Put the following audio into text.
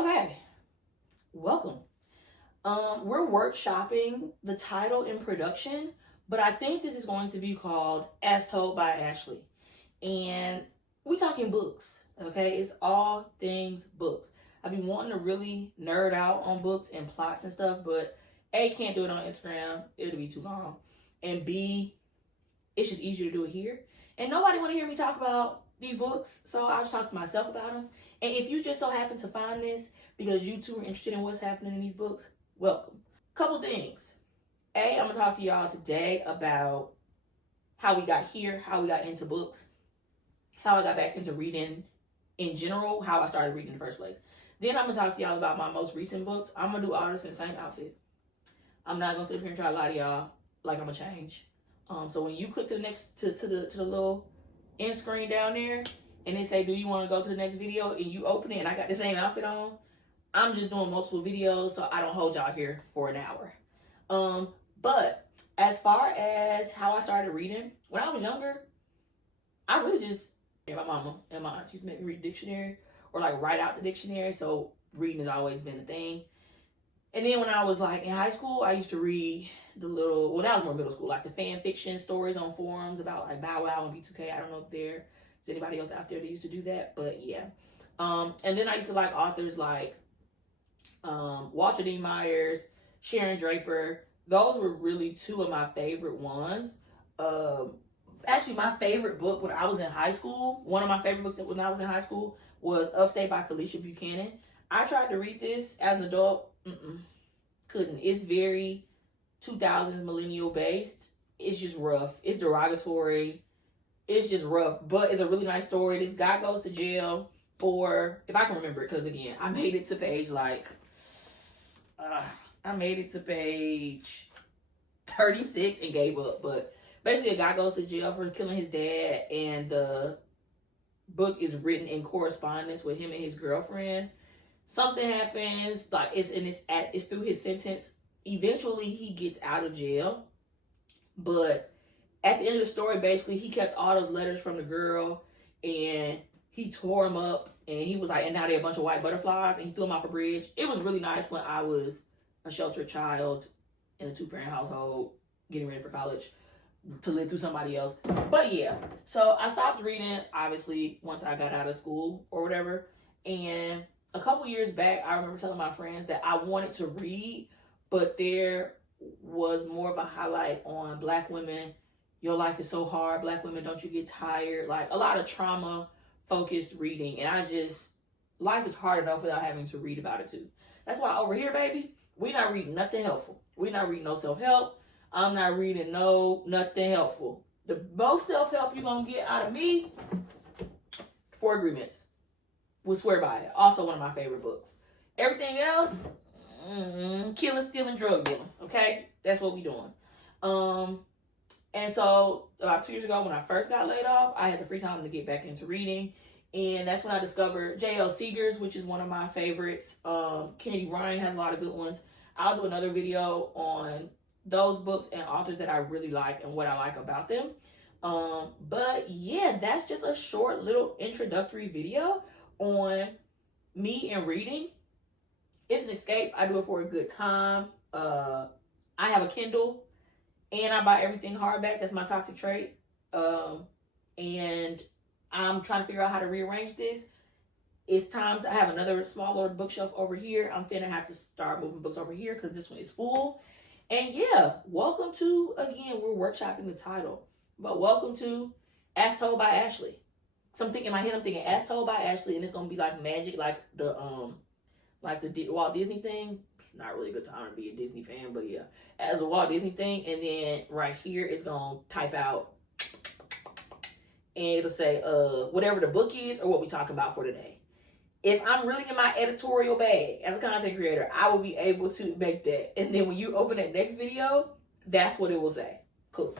Okay, welcome. We're workshopping the title and production, but I think this is going to be called As Told by Ashley. And we talking books, okay? It's all things books. I've been wanting to really nerd out on books and plots and stuff, but A, can't do it on Instagram. It'll be too long. And B, it's just easier to do it here. And nobody want to hear me talk about these books, so I'll just talk to myself about them. And if you just so happen to find this because you too are interested in what's happening in these books, welcome. Couple things. A, I'm going to talk to y'all today about how we got here, how we got into books, how I got back into reading in general, how I started reading in the first place. Then I'm going to talk to y'all about my most recent books. I'm going to do all this in the same outfit. I'm not going to sit here and try to lie to y'all like I'm going to change. So when you click to the next, to the little end screen down there, and they say, do you want to go to the next video? And you open it and I got the same outfit on. I'm just doing multiple videos, so I don't hold y'all here for an hour. But as far as how I started reading, when I was younger, I really just, my mama and my aunts used to make me read the dictionary or like write out the dictionary. So reading has always been a thing. And then when I was like in high school, I used to read that was more middle school, like the fan fiction stories on forums about like Bow Wow and B2K. I don't know if there's anybody else out there that used to do that, but yeah. And then I used to like authors like Walter D. Myers, Sharon Draper. Those were really two of my favorite ones. Actually, my favorite book when I was in high school, one of my favorite books when I was in high school was Upstate by Kalisha Buchanan. I tried to read this as an adult. Couldn't. It's very 2000s millennial based. It's just rough. It's derogatory. It's just rough, but it's a really nice story. This guy goes to jail for, if I can remember it, because again, I made it to page 36 and gave up. But basically, a guy goes to jail for killing his dad, and the book is written in correspondence with him and his girlfriend. Something happens, like it's through his sentence. Eventually, he gets out of jail, but at the end of the story, basically, he kept all those letters from the girl, and he tore them up, and he was like, and now they're a bunch of white butterflies, and he threw them off a bridge. It was really nice when I was a sheltered child in a 2-parent household, getting ready for college, to live through somebody else. But yeah, so I stopped reading, obviously, once I got out of school or whatever, and a couple years back, I remember telling my friends that I wanted to read, but there was more of a highlight on Black women. Your life is so hard. Black women, don't you get tired? Like a lot of trauma-focused reading. And life is hard enough without having to read about it too. That's why over here, baby, we're not reading nothing helpful. We're not reading no self-help. I'm not reading nothing helpful. The most self-help you're going to get out of me, 4 Agreements. Would swear by it. Also one of my favorite books. Everything else, killing, stealing, drug dealing. Okay? That's what we doing. And so about 2 years ago when I first got laid off, I had the free time to get back into reading. And that's when I discovered J.L. Seegers, which is one of my favorites. Kennedy Ryan has a lot of good ones. I'll do another video on those books and authors that I really like and what I like about them. But yeah, that's just a short little introductory video on me and reading. It's an escape. I do it for a good time. I have a Kindle and I buy everything hardback. That's my toxic trait. And I'm trying to figure out how to rearrange this. It's time to have another smaller bookshelf over here. I'm gonna have to start moving books over here because this one is full. And yeah, welcome to, again, we're workshopping the title, but welcome to As Told by Ashley. Something in my head, I'm thinking As Told by Ashley, and it's gonna be like magic, like the Walt Disney thing. It's not really a good time to be a Disney fan, but yeah, as a Walt Disney thing. And then right here it's gonna type out, and it'll say whatever the book is or what we talking about for today. If I'm really in my editorial bag as a content creator, I will be able to make that. And then when you open that next video, that's what it will say. Cool.